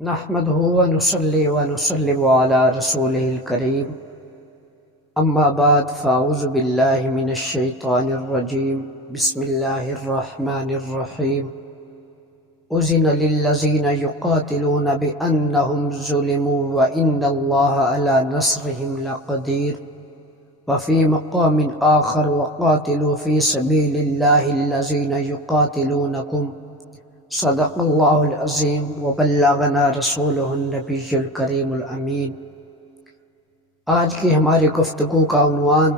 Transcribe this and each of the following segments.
نحمده ونصلي ونسلم على رسوله الكريم اما بعد فاعوذ بالله من الشيطان الرجيم بسم الله الرحمن الرحيم أذن للذين يقاتلون بأنهم ظلموا وإن الله على نصرهم لقدير وفي مقام آخر وقاتلوا في سبيل الله الذين يقاتلونكم صدق اللہ العظیم وبلغنا رسولہ النبی الکریم الامین۔ آج کی ہماری گفتگو کا عنوان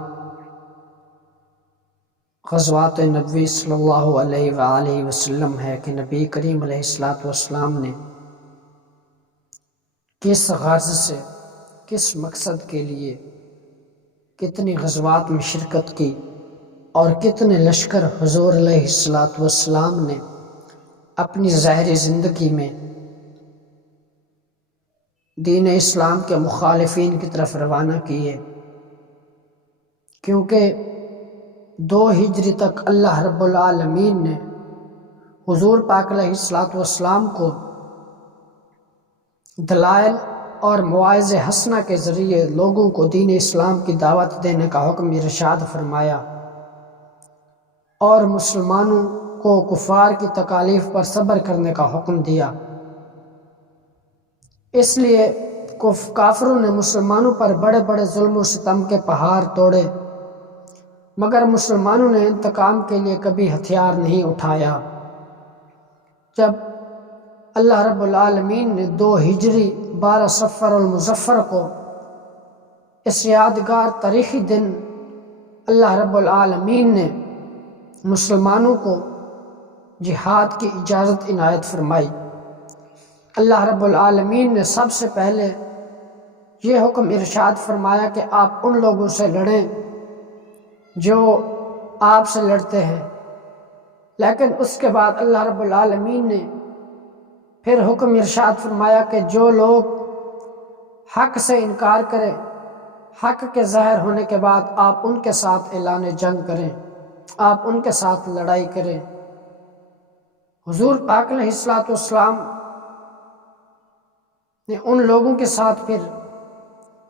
غزوات نبوی صلی اللہ علیہ وآلہ وسلم ہے کہ نبی کریم علیہ السلام نے کس غرض سے، کس مقصد کے لیے کتنی غزوات میں شرکت کی اور کتنے لشکر حضور علیہ السلام نے اپنی ظاہری زندگی میں دین اسلام کے مخالفین کی طرف روانہ کیے، کیونکہ 2 ہجری تک اللہ رب العالمین نے حضور پاک علیہ السلام کو دلائل اور مواعظ حسنہ کے ذریعے لوگوں کو دین اسلام کی دعوت دینے کا حکم ارشاد فرمایا اور مسلمانوں کو کفار کی تکالیف پر صبر کرنے کا حکم دیا۔ اس لیے کافروں نے مسلمانوں پر بڑے بڑے ظلم و ستم کے پہاڑ توڑے، مگر مسلمانوں نے انتقام کے لیے کبھی ہتھیار نہیں اٹھایا۔ جب اللہ رب العالمین نے 2 ہجری 12 صفر المظفر کو اس یادگار تاریخی دن اللہ رب العالمین نے مسلمانوں کو جہاد کی اجازت عنایت فرمائی، اللہ رب العالمین نے سب سے پہلے یہ حکم ارشاد فرمایا کہ آپ ان لوگوں سے لڑیں جو آپ سے لڑتے ہیں، لیکن اس کے بعد اللہ رب العالمین نے پھر حکم ارشاد فرمایا کہ جو لوگ حق سے انکار کریں، حق کے ظاہر ہونے کے بعد آپ ان کے ساتھ اعلان جنگ کریں، آپ ان کے ساتھ لڑائی کریں۔ حضور پاک علیہ السلام نے ان لوگوں کے ساتھ پھر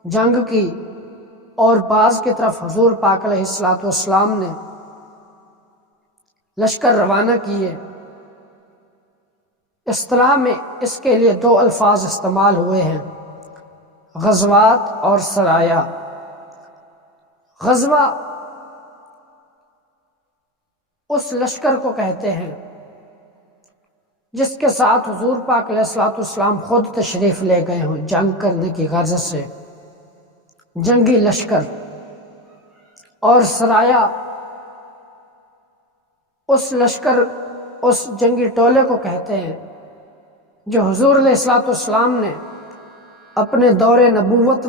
جنگ کی اور بعض کی طرف حضور پاک علیہ السلام نے لشکر روانہ کیے۔ اصطلاح میں اس کے لیے 2 الفاظ استعمال ہوئے ہیں، غزوات اور سرایا۔ غزوہ اس لشکر کو کہتے ہیں جس کے ساتھ حضور پاک علیہ السلام خود تشریف لے گئے ہوں جنگ کرنے کی غرض سے، جنگی لشکر۔ اور سرایا اس لشکر، اس جنگی ٹولے کو کہتے ہیں جو حضور علیہ السلام نے اپنے دور نبوت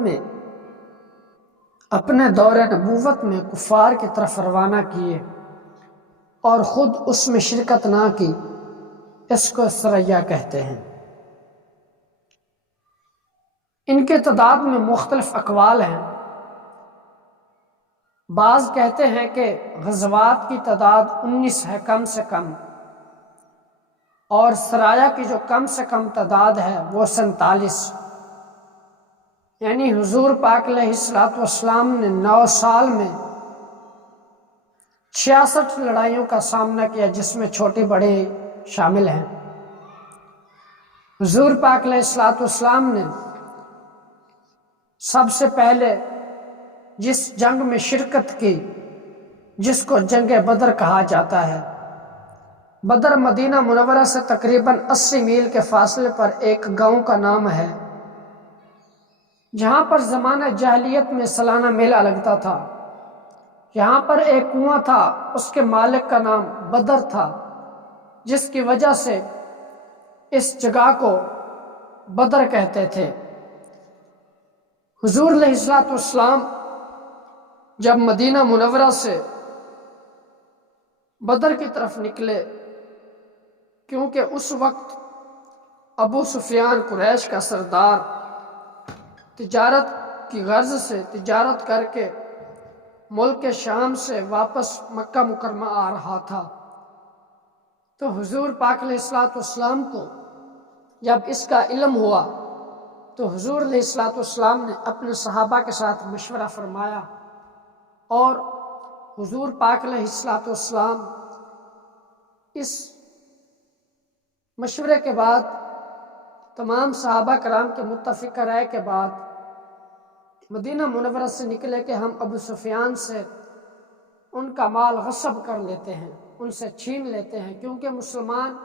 میں کفار کی طرف روانہ کیے اور خود اس میں شرکت نہ کی، اس کو سریا کہتے ہیں۔ ان کے تعداد میں مختلف اقوال ہیں۔ بعض کہتے ہیں کہ غزوات کی تعداد 19 ہے کم سے کم، اور سرایا کی جو کم سے کم تعداد ہے وہ 47، یعنی حضور پاک علیہ السلام نے 9 سال میں 66 لڑائیوں کا سامنا کیا، جس میں چھوٹی بڑے شامل ہیں۔ حضور پاک علیہ السلام نے سب سے پہلے جس جنگ میں شرکت کی، جس کو جنگ بدر کہا جاتا ہے، بدر مدینہ منورہ سے تقریباً 80 میل کے فاصلے پر ایک گاؤں کا نام ہے، جہاں پر زمانہ جاہلیت میں سالانہ میلہ لگتا تھا۔ یہاں پر ایک کنواں تھا، اس کے مالک کا نام بدر تھا، جس کی وجہ سے اس جگہ کو بدر کہتے تھے۔ حضور علیہ السلام جب مدینہ منورہ سے بدر کی طرف نکلے، کیونکہ اس وقت ابو سفیان قریش کا سردار تجارت کی غرض سے تجارت کر کے ملک شام سے واپس مکہ مکرمہ آ رہا تھا، تو حضور پاک علیہ السلام کو جب اس کا علم ہوا تو حضور علیہ الصلوۃ والسلام نے اپنے صحابہ کے ساتھ مشورہ فرمایا، اور حضور پاک علیہ الصلوۃ والسلام اس مشورے کے بعد تمام صحابہ کرام کے متفقہ رائے کے بعد مدینہ منورہ سے نکلے کہ ہم ابو سفیان سے ان کا مال غصب کر لیتے ہیں، ان سے چھین لیتے ہیں، کیونکہ مسلمان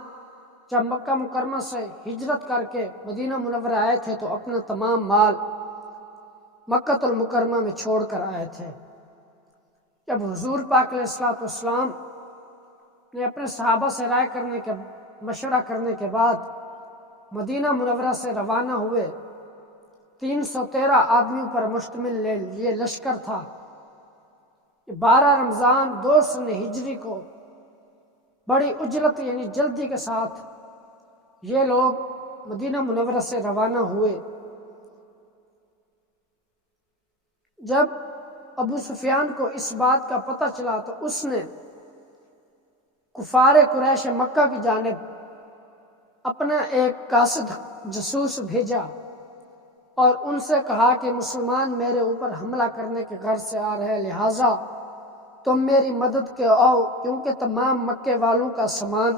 جب مکہ مکرمہ سے ہجرت کر کے مدینہ منورہ آئے تھے تو اپنا تمام مال مکہ المکرمہ میں چھوڑ کر آئے تھے۔ جب حضور پاک علیہ الصلوۃ والسلام نے اپنے صحابہ سے مشورہ کرنے کے بعد مدینہ منورہ سے روانہ ہوئے، 313 آدمیوں پر مشتمل یہ لشکر تھا۔ 12 رمضان 2 سن ہجری کو بڑی اجلت یعنی جلدی کے ساتھ یہ لوگ مدینہ منورہ سے روانہ ہوئے۔ جب ابو سفیان کو اس بات کا پتہ چلا تو اس نے کفار قریش مکہ کی جانب اپنا ایک قاصد جاسوس بھیجا اور ان سے کہا کہ مسلمان میرے اوپر حملہ کرنے کے غرض سے آ رہے، لہٰذا تم میری مدد کے آؤ، کیونکہ تمام مکے والوں کا سامان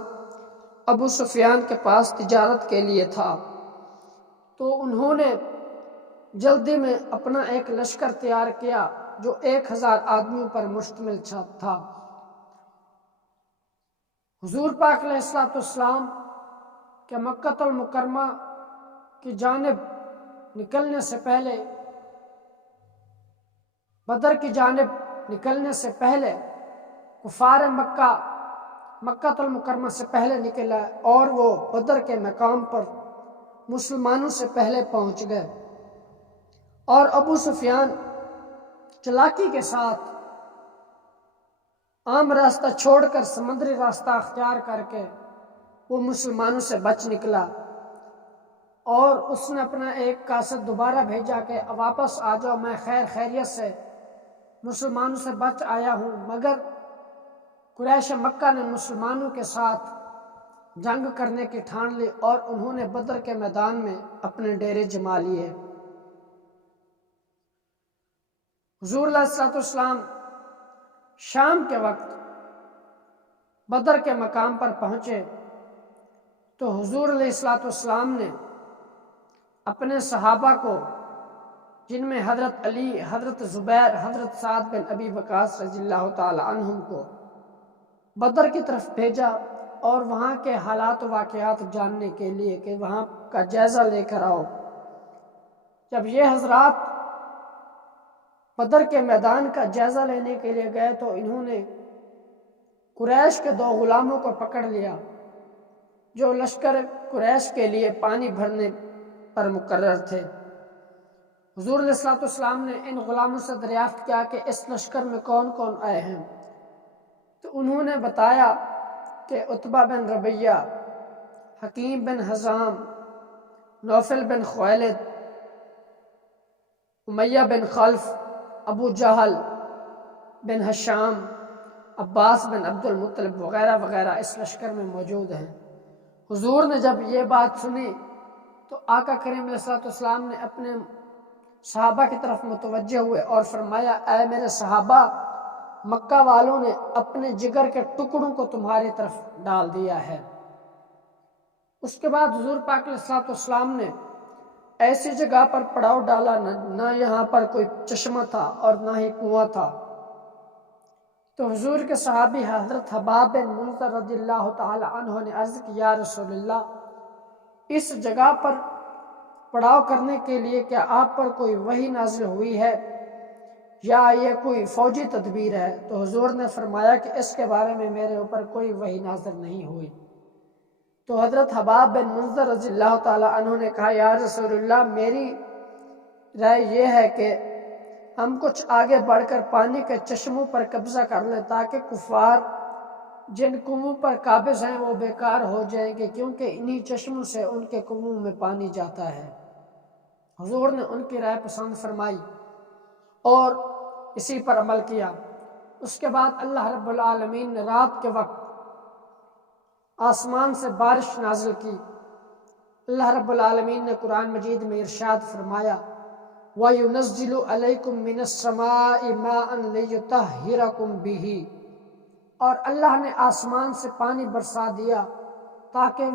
ابو سفیان کے پاس تجارت کے لیے تھا۔ تو انہوں نے جلدی میں اپنا ایک لشکر تیار کیا جو 1000 آدمیوں پر مشتمل تھا۔ حضور پاک علیہ الصلوۃ والسلام کہ مکہ المکرمہ کی جانب نکلنے سے پہلے، بدر کی جانب نکلنے سے پہلے کفار مکہ المکرمہ سے پہلے نکلا، اور وہ بدر کے مقام پر مسلمانوں سے پہلے پہنچ گئے، اور ابو سفیان چالاکی کے ساتھ عام راستہ چھوڑ کر سمندری راستہ اختیار کر کے وہ مسلمانوں سے بچ نکلا، اور اس نے اپنا ایک قاصد دوبارہ بھیجا کہ واپس آ جاؤ، میں خیریت سے مسلمانوں سے بچ آیا ہوں۔ مگر قریش مکہ نے مسلمانوں کے ساتھ جنگ کرنے کی ٹھان لی اور انہوں نے بدر کے میدان میں اپنے ڈیرے جما لیے۔ حضور علیہ الصلوۃ والسلام شام کے وقت بدر کے مقام پر پہنچے تو حضور علیہ الصلوۃ والسلام نے اپنے صحابہ کو، جن میں حضرت علی، حضرت زبیر، حضرت سعد بن ابی وقاص رضی اللہ تعالی عنہم کو بدر کی طرف بھیجا اور وہاں کے حالات و واقعات جاننے کے لیے کہ وہاں کا جائزہ لے کر آؤ۔ جب یہ حضرات بدر کے میدان کا جائزہ لینے کے لیے گئے تو انہوں نے قریش کے 2 غلاموں کو پکڑ لیا جو لشکر قریش کے لیے پانی بھرنے پر مقرر تھے۔ حضور علیہ الصلوۃ والسلام نے ان غلاموں سے دریافت کیا کہ اس لشکر میں کون کون آئے ہیں، تو انہوں نے بتایا کہ عتبہ بن ربیعہ، حکیم بن حزام، نوفل بن خویلد، امیہ بن خلف، ابو جہل بن ہشام، عباس بن عبد المطلب وغیرہ وغیرہ اس لشکر میں موجود ہیں۔ حضور نے جب یہ بات سنی تو آقا کریم علیہ الصلوۃ والسلام نے اپنے صحابہ کی طرف متوجہ ہوئے اور فرمایا، اے میرے صحابہ، مکہ والوں نے اپنے جگر کے ٹکڑوں کو تمہاری طرف ڈال دیا ہے۔ اس کے بعد حضور پاک علیہ الصلوۃ والسلام نے ایسی جگہ پر پڑاؤ ڈالا، نہ یہاں پر کوئی چشمہ تھا اور نہ ہی کنواں تھا۔ تو حضور کے صحابی حضرت حباب بن منذر رضی اللہ تعالی عنہ نے عرض کی، یا رسول اللہ، اس جگہ پر پڑاؤ کرنے کے لیے کیا آپ پر کوئی وحی نازل ہوئی ہے یا یہ کوئی فوجی تدبیر ہے؟ تو حضور نے فرمایا کہ اس کے بارے میں میرے اوپر کوئی وحی نازل نہیں ہوئی۔ تو حضرت حباب بن منذر رضی اللہ تعالی عنہ نے کہا، یا رسول اللہ، میری رائے یہ ہے کہ ہم کچھ آگے بڑھ کر پانی کے چشموں پر قبضہ کر لیں تاکہ کفار جن کنووں پر قابض ہیں وہ بیکار ہو جائیں گے، کیونکہ انہی چشموں سے ان کے کنووں میں پانی جاتا ہے۔ حضور نے ان کی رائے پسند فرمائی اور اسی پر عمل کیا۔ اس کے بعد اللہ رب العالمین نے رات کے وقت آسمان سے بارش نازل کی۔ اللہ رب العالمین نے قرآن مجید میں ارشاد فرمایا وَيُنَزِّلُ عَلَيْكُم مِّنَ السَّمَاءِ مَاءً لِيُطَهِّرَكُم بِهِ، اور اللہ نے آسمان سے پانی برسا دیا تاکہ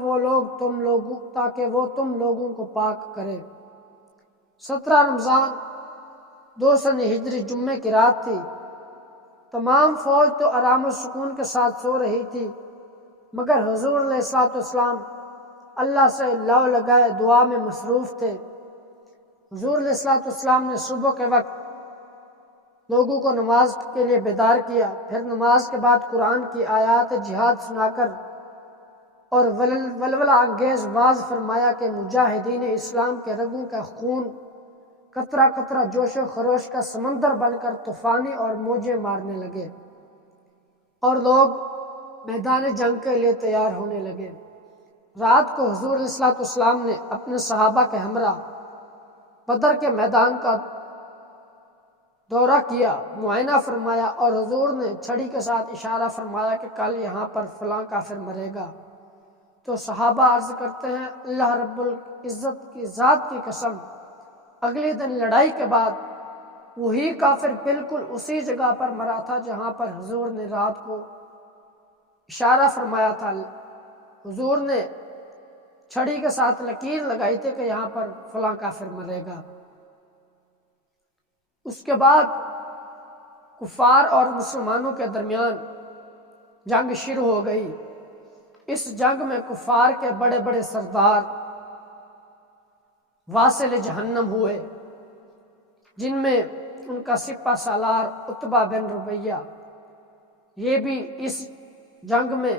وہ تم لوگوں کو پاک کرے۔ 17 رمضان 2 سن ہجری جمعے کی رات تھی۔ تمام فوج تو آرام و سکون کے ساتھ سو رہی تھی، مگر حضور علیہ الصلوۃ والسلام اللہ سے لو لگائے دعا میں مصروف تھے۔ حضور علیہ الصلوۃ والسلام نے صبح کے وقت لوگوں کو نماز کے لیے بیدار کیا، پھر نماز کے بعد قرآن کی آیات جہاد سنا کر اور ولولہ انگیز واعظ فرمایا کہ مجاہدین اسلام کے رگوں کا خون قطرہ قطرہ جوش و خروش کا سمندر بن کر طوفانی اور موجیں مارنے لگے اور لوگ میدان جنگ کے لیے تیار ہونے لگے۔ رات کو حضور علیہ الصلوۃ والسلام نے اپنے صحابہ کے ہمراہ بدر کے میدان کا دورہ کیا، معائنہ فرمایا، اور حضور نے چھڑی کے ساتھ اشارہ فرمایا کہ کل یہاں پر فلاں کافر مرے گا۔ تو صحابہ عرض کرتے ہیں اللہ رب العزت کی ذات کی قسم، اگلے دن لڑائی کے بعد وہی کافر بالکل اسی جگہ پر مرا تھا جہاں پر حضور نے رات کو اشارہ فرمایا تھا۔ حضور نے چھڑی کے ساتھ لکیر لگائی تھی کہ یہاں پر فلاں کافر مرے گا۔ اس کے بعد کفار اور مسلمانوں کے درمیان جنگ شروع ہو گئی۔ اس جنگ میں کفار کے بڑے بڑے سردار واصل جہنم ہوئے، جن میں ان کا سپہ سالار عتبہ بن ربیہ، یہ بھی اس جنگ میں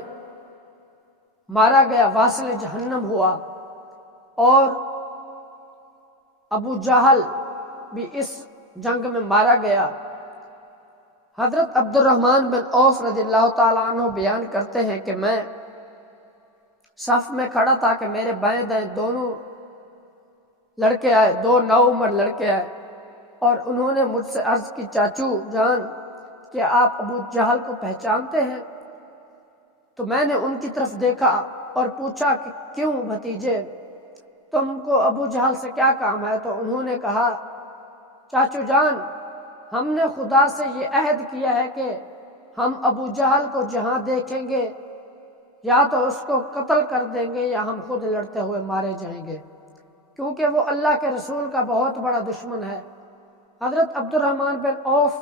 مارا گیا، واصل جہنم ہوا، اور ابو جہل بھی اس جنگ میں مارا گیا۔ حضرت عبد الرحمن بن عوف رضی اللہ تعالیٰ عنہ بیان کرتے ہیں کہ میں صف میں کھڑا تھا کہ میرے بائیں دائیں دونوں لڑکے آئے، 2 نوعمر لڑکے آئے، اور انہوں نے مجھ سے عرض کی چاچو جان کیا آپ ابو جہل کو پہچانتے ہیں؟ تو میں نے ان کی طرف دیکھا اور پوچھا کہ کیوں بھتیجے، تم کو ابو جہل سے کیا کام ہے؟ تو انہوں نے کہا چاچو جان، ہم نے خدا سے یہ عہد کیا ہے کہ ہم ابو جہل کو جہاں دیکھیں گے یا تو اس کو قتل کر دیں گے یا ہم خود لڑتے ہوئے مارے جائیں گے، کیونکہ وہ اللہ کے رسول کا بہت بڑا دشمن ہے۔ حضرت عبد الرحمن بن عوف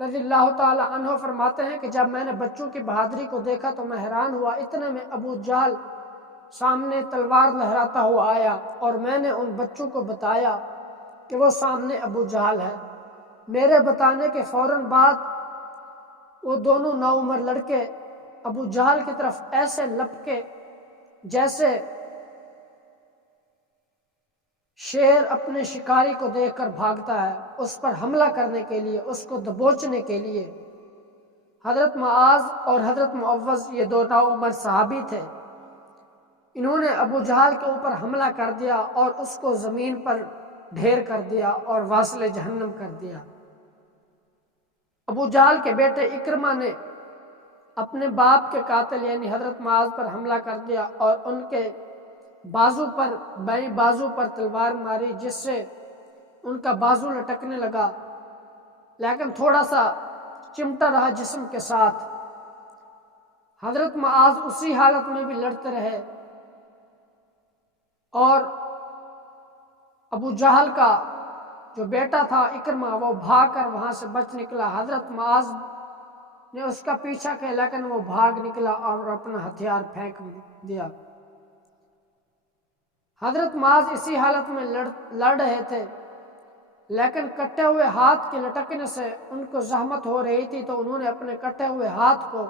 رضی اللہ تعالی عنہ فرماتے ہیں کہ جب میں نے بچوں کی بہادری کو دیکھا تو میں حیران ہوا، اتنے میں ابو جہل سامنے تلوار لہراتا ہوا آیا، اور میں نے ان بچوں کو بتایا کہ وہ سامنے ابو جہل ہے۔ میرے بتانے کے فوراً بعد وہ دونوں نوعمر لڑکے ابو جہل کی طرف ایسے لپکے جیسے شیر اپنے شکاری کو دیکھ کر بھاگتا ہے، اس پر حملہ کرنے کے لیے، اس کو دبوچنے کے لیے۔ حضرت معاذ اور حضرت معوذ یہ 2 نوعمر صحابی تھے، انہوں نے ابو جہل کے اوپر حملہ کر دیا اور اس کو زمین پر ڈھیر کر دیا اور واصل جہنم کر دیا۔ ابو جہل کے بیٹے اکرمہ نے اپنے باپ کے قاتل یعنی حضرت معاذ پر حملہ کر دیا اور ان کے بازو پر، بائیں بازو پر تلوار ماری، جس سے ان کا بازو لٹکنے لگا، لیکن تھوڑا سا چمٹا رہا جسم کے ساتھ۔ حضرت معاذ اسی حالت میں بھی لڑتے رہے، اور ابو جہل کا جو بیٹا تھا اکرمہ وہ بھاگ کر وہاں سے بچ نکلا۔ حضرت معاذ نے اس کا پیچھا کیا لیکن وہ بھاگ نکلا اور اپنا ہتھیار پھینک دیا۔ حضرت معاذ اسی حالت میں لڑ رہے تھے، لیکن کٹے ہوئے ہاتھ کے لٹکنے سے ان کو زحمت ہو رہی تھی، تو انہوں نے اپنے کٹے ہوئے ہاتھ کو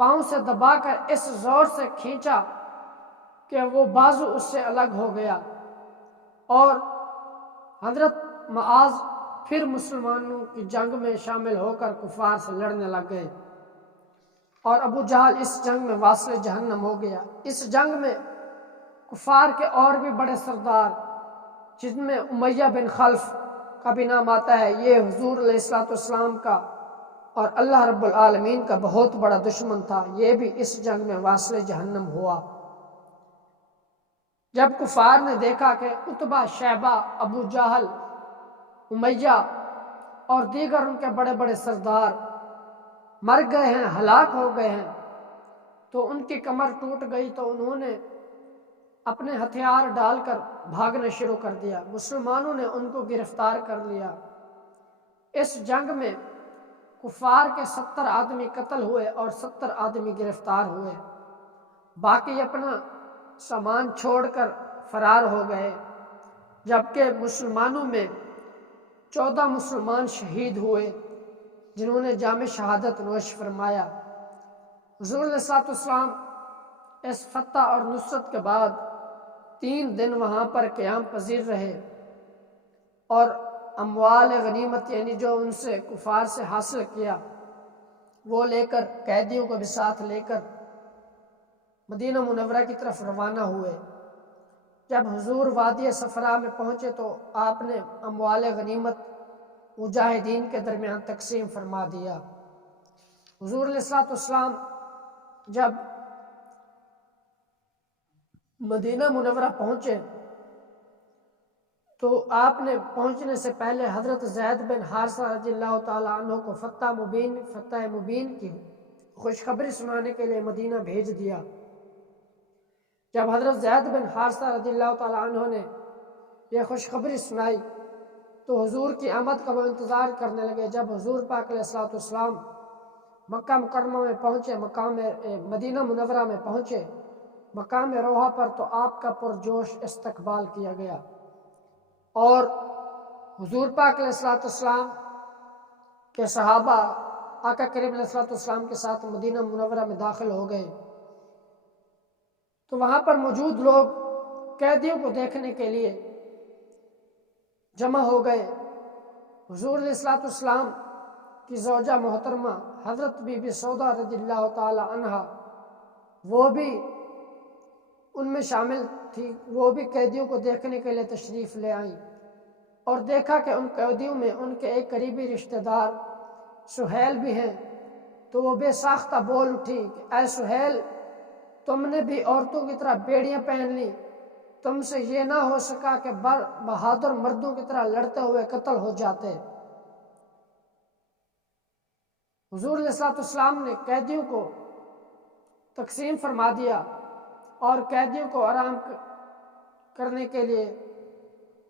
پاؤں سے دبا کر اس زور سے کھینچا کہ وہ بازو اس سے الگ ہو گیا، اور حضرت معاذ پھر مسلمانوں کی جنگ میں شامل ہو کر کفار سے لڑنے لگ گئے، اور ابو جہل اس جنگ میں واصل جہنم ہو گیا۔ اس جنگ میں کفار کے اور بھی بڑے سردار، جن میں امیہ بن خلف کا بھی نام آتا ہے، یہ حضور علیہ الصلوۃ والسلام کا اور اللہ رب العالمین کا بہت بڑا دشمن تھا، یہ بھی اس جنگ میں واصل جہنم ہوا۔ جب کفار نے دیکھا کہ عتبہ، شیبہ، ابو جہل، امیہ اور دیگر ان کے بڑے بڑے سردار مر گئے ہیں، ہلاک ہو گئے ہیں، تو ان کی کمر ٹوٹ گئی، تو انہوں نے اپنے ہتھیار ڈال کر بھاگنا شروع کر دیا۔ مسلمانوں نے ان کو گرفتار کر لیا۔ اس جنگ میں کفار کے 70 آدمی قتل ہوئے اور 70 آدمی گرفتار ہوئے، باقی اپنا سامان چھوڑ کر فرار ہو گئے، جبکہ مسلمانوں میں 14 مسلمان شہید ہوئے جنہوں نے جام شہادت نوش فرمایا۔ حضور علیہ الصلوۃ والسلام اس فتح اور نصرت کے بعد 3 دن وہاں پر قیام پذیر رہے اور اموال غنیمت یعنی جو ان سے کفار سے حاصل کیا وہ لے کر، قیدیوں کو بھی ساتھ لے کر مدینہ منورہ کی طرف روانہ ہوئے۔ جب حضور وادی صفرا میں پہنچے تو آپ نے اموال غنیمت مجاہدین کے درمیان تقسیم فرما دیا۔ حضور علیہ الصلوۃ والسلام جب مدینہ منورہ پہنچے تو آپ نے پہنچنے سے پہلے حضرت زید بن حارثہ رضی اللہ تعالیٰ عنہ کو فتح مبین کی خوشخبری سنانے کے لیے مدینہ بھیج دیا۔ جب حضرت زید بن حارثہ رضی اللہ تعالیٰ عنہ نے یہ خوشخبری سنائی تو حضور کی آمد کا وہ انتظار کرنے لگے۔ جب حضور پاک علیہ الصلوۃ والسلام مکہ مکرمہ میں پہنچے، مدینہ منورہ میں پہنچے، مقام روحہ پر، تو آپ کا پرجوش استقبال کیا گیا اور حضور پاک علیہ الصلوۃ والسلام کے صحابہ آقا کریم علیہ الصلوۃ والسلام کے ساتھ مدینہ منورہ میں داخل ہو گئے، تو وہاں پر موجود لوگ قیدیوں کو دیکھنے کے لیے جمع ہو گئے۔ حضور علیہ الصلوۃ والسلام کی زوجہ محترمہ حضرت بی بی سودا رضی اللہ تعالی عنہا وہ بھی ان میں شامل تھی، وہ بھی قیدیوں کو دیکھنے کے لیے تشریف لے آئیں اور دیکھا کہ ان قیدیوں میں ان کے ایک قریبی رشتہ دار سہیل بھی ہیں، تو وہ بے ساختہ بول اٹھی کہ اے سہیل، تم نے بھی عورتوں کی طرح بیڑیاں پہن لی، تم سے یہ نہ ہو سکا کہ بہادر مردوں کی طرح لڑتے ہوئے قتل ہو جاتے۔ حضور علیہ الصلوۃ والسلام نے قیدیوں کو تقسیم فرما دیا اور قیدیوں کو آرام کرنے کے لیے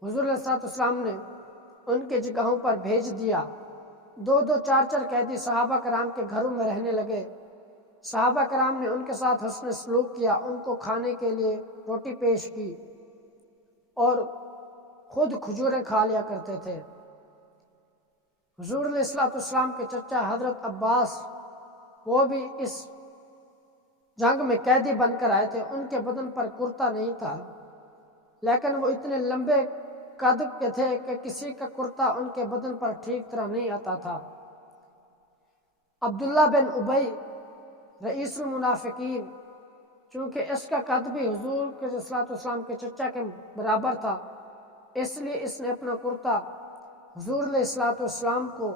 حضور علیہ الصلوۃ والسلام نے ان کے جگہوں پر بھیج دیا۔ 2 4 قیدی صحابہ کرام کے گھروں میں رہنے لگے۔ صحابہ کرام نے ان کے ساتھ حسن سلوک کیا، ان کو کھانے کے لیے روٹی پیش کی اور خود کھجوریں کھا لیا کرتے تھے۔ حضور علیہ الصلوۃ والسلام کے چچا حضرت عباس وہ بھی اس جنگ میں قیدی بن کر آئے تھے۔ ان کے بدن پر کرتا نہیں تھا، لیکن وہ اتنے لمبے قد کے تھے کہ کسی کا کرتا ان کے بدن پر ٹھیک طرح نہیں آتا تھا۔ عبداللہ بن ابی رئیس المنافقین، چونکہ اس کا قد بھی حضور کے صلوات والسلام کے چچا کے برابر تھا، اس لیے اس نے اپنا کرتا حضور علیہ الصلوۃ والسلام کو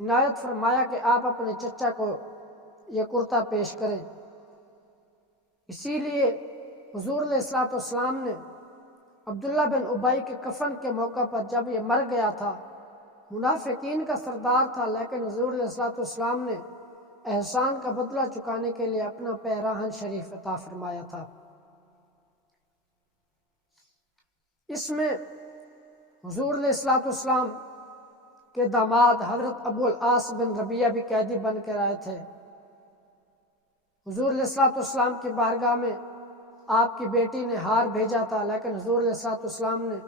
عنایت فرمایا کہ آپ اپنے چچا کو یہ کرتا پیش کریں۔ اسی لیے حضور علیہ الصلوۃ والسلام نے عبداللہ بن ابی کے کفن کے موقع پر، جب یہ مر گیا تھا، منافقین کا سردار تھا، لیکن حضور علیہ الصلوۃ والسلام نے احسان کا بدلہ چکانے کے لیے اپنا پیراہن شریف عطا فرمایا تھا۔ اس میں حضور علیہ الصلوۃ والسلام کے داماد حضرت ابو العاص بن ربیعہ بھی قیدی بن کر آئے تھے۔ حضور علیہ الصلوۃ والسلام کی بارگاہ میں آپ کی بیٹی نے ہار بھیجا تھا، لیکن حضور علیہ الصلوۃ والسلام نے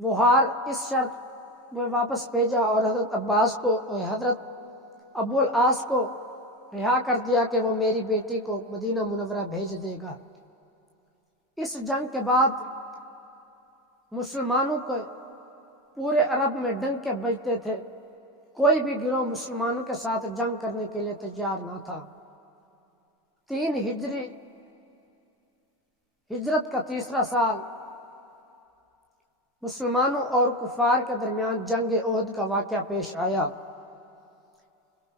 وہ ہار اس شرط میں واپس بھیجا اور حضرت ابو العاص کو رہا کر دیا کہ وہ میری بیٹی کو مدینہ منورہ بھیج دے گا۔ اس جنگ کے بعد مسلمانوں کو پورے عرب میں ڈنکے بجتے تھے، کوئی بھی گروہ مسلمانوں کے ساتھ جنگ کرنے کے لیے تیار نہ تھا۔ 3 ہجرت کا تیسرا سال مسلمانوں اور کفار کے درمیان جنگ احد کا واقعہ پیش آیا۔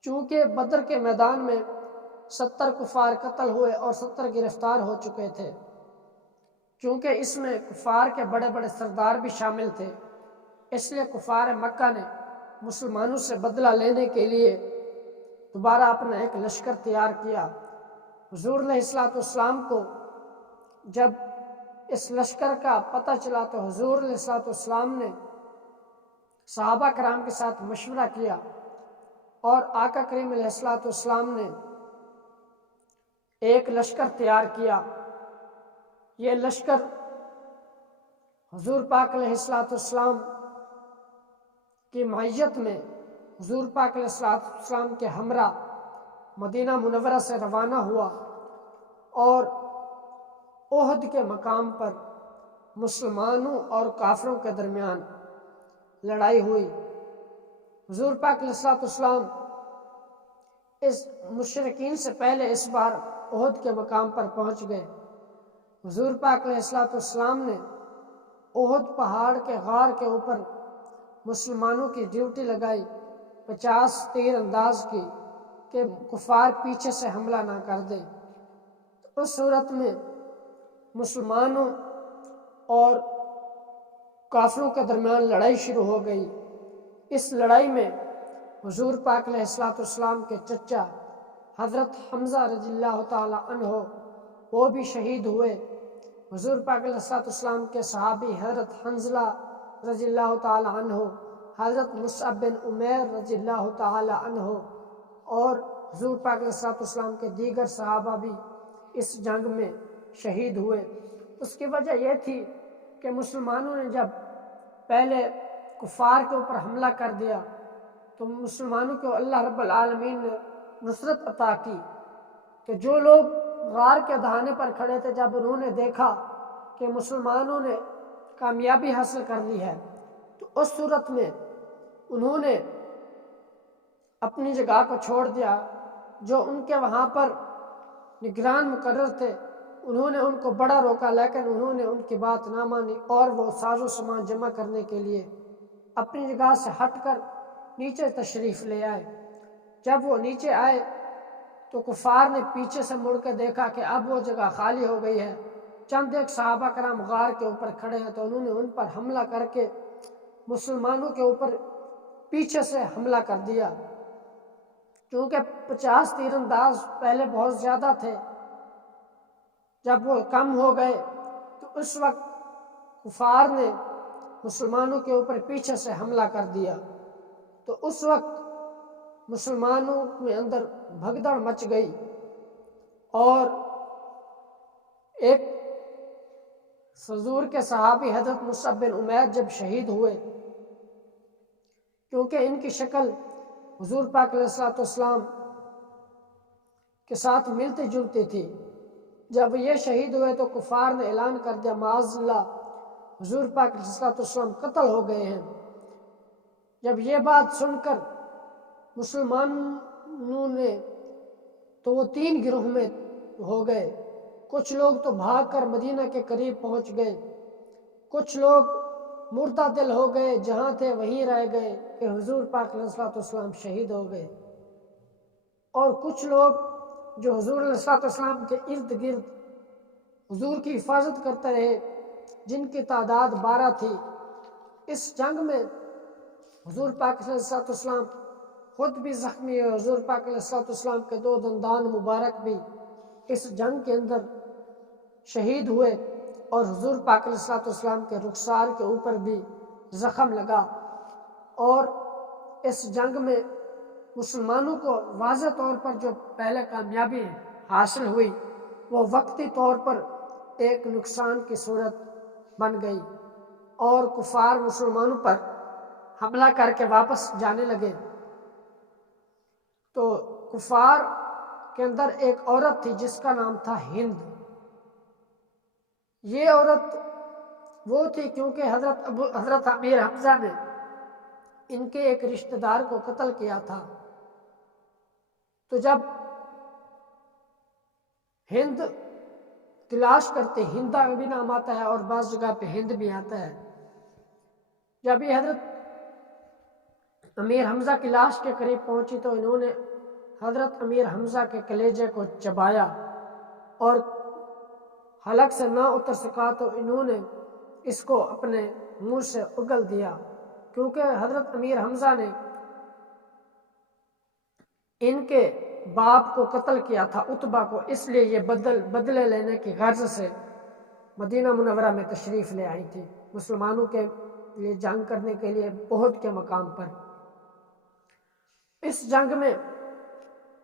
چونکہ بدر کے میدان میں 70 کفار قتل ہوئے اور 70 گرفتار ہو چکے تھے، کیونکہ اس میں کفار کے بڑے بڑے سردار بھی شامل تھے، اس لیے کفار مکہ نے مسلمانوں سے بدلہ لینے کے لیے دوبارہ اپنا ایک لشکر تیار کیا۔ حضور علیہ السلام کو جب اس لشکر کا پتہ چلا تو حضور علیہ السلام نے صحابہ کرام کے ساتھ مشورہ کیا اور آقا کریم علیہ السلام نے ایک لشکر تیار کیا۔ یہ لشکر حضور پاک علیہ السلام کی معیت میں حضور پاک علیہ السلام کے ہمراہ مدینہ منورہ سے روانہ ہوا اور احد کے مقام پر مسلمانوں اور کافروں کے درمیان لڑائی ہوئی۔ حضور پاک علیہ السلام اس مشرکین سے پہلے اس بار احد کے مقام پر پہنچ گئے۔ حضور پاک علیہ السلام نے احد پہاڑ کے غار کے اوپر مسلمانوں کی ڈیوٹی لگائی، 50 تیر انداز کی، کہ کفار پیچھے سے حملہ نہ کر دیں۔ اس صورت میں مسلمانوں اور کافروں کے درمیان لڑائی شروع ہو گئی۔ اس لڑائی میں حضور پاک علیہ السلام کے چچا حضرت حمزہ رضی اللہ تعالی عنہ وہ بھی شہید ہوئے۔ حضور پاک علیہ السلام کے صحابی حضرت حنظلہ رضی اللہ تعالی عنہ، حضرت مصعب بن عمیر رضی اللہ تعالی عنہ اور حضور پاک علیہ السلام کے دیگر صحابہ بھی اس جنگ میں شہید ہوئے۔ اس کی وجہ یہ تھی کہ مسلمانوں نے جب پہلے کفار کے اوپر حملہ کر دیا تو مسلمانوں کو اللہ رب العالمین نے نصرت عطا کی، کہ جو لوگ غار کے دہانے پر کھڑے تھے جب انہوں نے دیکھا کہ مسلمانوں نے کامیابی حاصل کر لی ہے تو اس صورت میں انہوں نے اپنی جگہ کو چھوڑ دیا۔ جو ان کے وہاں پر نگران مقرر تھے انہوں نے ان کو بڑا روکا، لیکن انہوں نے ان کی بات نہ مانی اور وہ ساز و سامان جمع کرنے کے لیے اپنی جگہ سے ہٹ کر نیچے تشریف لے آئے۔ جب وہ نیچے آئے تو کفار نے پیچھے سے مڑ کے دیکھا کہ اب وہ جگہ خالی ہو گئی ہے۔ چند ایک صحابہ کرام غار کے اوپر کھڑے ہیں تو انہوں نے ان پر حملہ کر کے مسلمانوں کے اوپر پیچھے سے حملہ کر دیا۔ کیونکہ 50 تیر انداز پہلے بہت زیادہ تھے، جب وہ کم ہو گئے تو اس وقت کفار نے مسلمانوں کے اوپر پیچھے سے حملہ کر دیا۔ تو اس وقت مسلمانوں میں اندر بھگدڑ مچ گئی اور ایک حضور کے صحابی حضرت مصعب بن عمیر جب شہید ہوئے، کیونکہ ان کی شکل حضور پاک علیہ السلام کے ساتھ ملتی جلتی تھی، جب یہ شہید ہوئے تو کفار نے اعلان کر دیا معاذ اللہ حضور پاک علیہ السلام قتل ہو گئے ہیں۔ جب یہ بات سن کر مسلمانوں نے تو وہ 3 گروہ میں ہو گئے۔ کچھ لوگ تو بھاگ کر مدینہ کے قریب پہنچ گئے، کچھ لوگ مردہ دل ہو گئے، جہاں تھے وہیں رہ گئے کہ حضور پاک علیہ السلام شہید ہو گئے، اور کچھ لوگ جو حضور علیہ السلام کے ارد گرد حضور کی حفاظت کرتے رہے، جن کی تعداد 12 تھی۔ اس جنگ میں حضور پاک علیہ السلام خود بھی زخمی ہوئے، حضور پاک علیہ السلام کے 2 دندان مبارک بھی اس جنگ کے اندر شہید ہوئے، اور حضور پاک علیہ السلام کے رخسار کے اوپر بھی زخم لگا۔ اور اس جنگ میں مسلمانوں کو واضح طور پر جو پہلے کامیابی حاصل ہوئی وہ وقتی طور پر ایک نقصان کی صورت بن گئی، اور کفار مسلمانوں پر حملہ کر کے واپس جانے لگے۔ تو کفار کے اندر ایک عورت تھی جس کا نام تھا ہند۔ یہ عورت وہ تھی کیونکہ حضرت امیر حمزہ نے ان کے ایک رشتہ دار کو قتل کیا تھا۔ تو جب ہند تلاش کرتے، ہندا بھی نام آتا ہے اور بعض جگہ پہ ہند بھی آتا ہے، جب یہ حضرت امیر حمزہ کی لاش کے قریب پہنچی تو انہوں نے حضرت امیر حمزہ کے کلیجے کو چبایا اور حلق سے نہ اتر سکا تو انہوں نے اس کو اپنے منہ سے اگل دیا، کیونکہ حضرت امیر حمزہ نے ان کے باپ کو قتل کیا تھا، عتبہ کو، اس لیے یہ بدلے لینے کی غرض سے مدینہ منورہ میں تشریف لے آئی تھی، مسلمانوں کے لیے جنگ کرنے کے لیے احد کے مقام پر۔ اس جنگ میں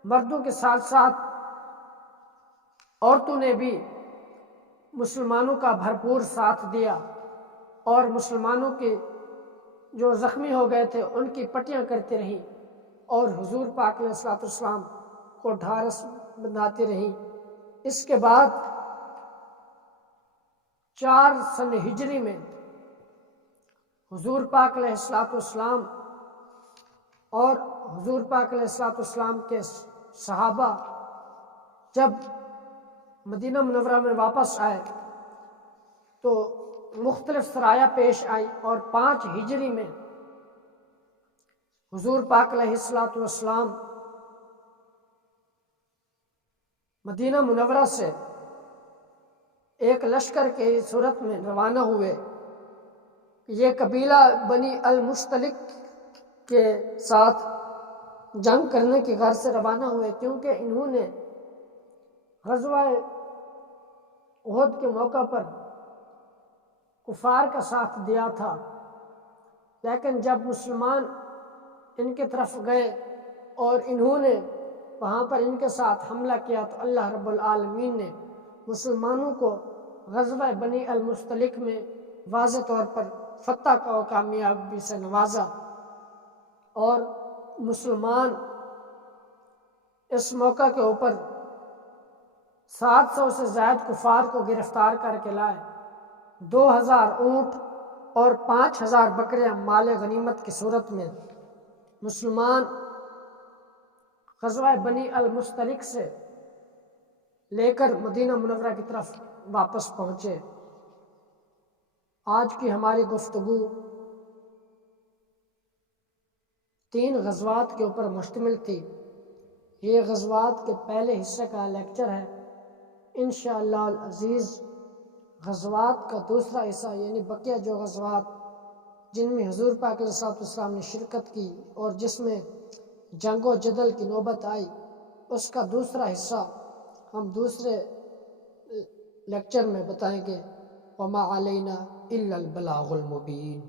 مردوں کے ساتھ ساتھ عورتوں نے بھی مسلمانوں کا بھرپور ساتھ دیا، اور مسلمانوں کے جو زخمی ہو گئے تھے ان کی پٹیاں کرتی رہیں، اور حضور پاک علیہ الصلوۃ والسلام کو ڈھارس بندھاتی رہیں۔ اس کے بعد 4 سن ہجری میں حضور پاک علیہ الصلوۃ والسلام اور حضور پاک علیہ الصلوۃ والسلام کے صحابہ جب مدینہ منورہ میں واپس آئے تو مختلف سرایہ پیش آئی، اور 5 ہجری میں حضور پاک علیہ الصلوۃ والسلام مدینہ منورہ سے ایک لشکر کے صورت میں روانہ ہوئے۔ یہ قبیلہ بنی المستلق کے ساتھ جنگ کرنے کی غرض سے روانہ ہوئے، کیونکہ انہوں نے غزوہ احد کے موقع پر کفار کا ساتھ دیا تھا، لیکن جب مسلمان ان کی طرف گئے اور انہوں نے وہاں پر ان کے ساتھ حملہ کیا تو اللہ رب العالمین نے مسلمانوں کو غزوہ بنی المستلق میں واضح طور پر فتح اور کامیابی سے نوازا، اور مسلمان اس موقع کے اوپر 700 سے زائد کفار کو گرفتار کر کے لائے، 2000 اونٹ اور 5000 بکریاں مال غنیمت کی صورت میں مسلمان غزوہ بنی المستلق سے لے کر مدینہ منورہ کی طرف واپس پہنچے۔ آج کی ہماری گفتگو 3 غزوات کے اوپر مشتمل تھی۔ یہ غزوات کے پہلے حصے کا لیکچر ہے۔ انشاءاللہ العزیز غزوات کا دوسرا حصہ، یعنی بقیہ جو غزوات جن میں حضور پاک علیہ الصلوۃ والسلام نے شرکت کی اور جس میں جنگ و جدل کی نوبت آئی، اس کا دوسرا حصہ ہم دوسرے لیکچر میں بتائیں گے۔ وما علینا الا البلاغ المبین۔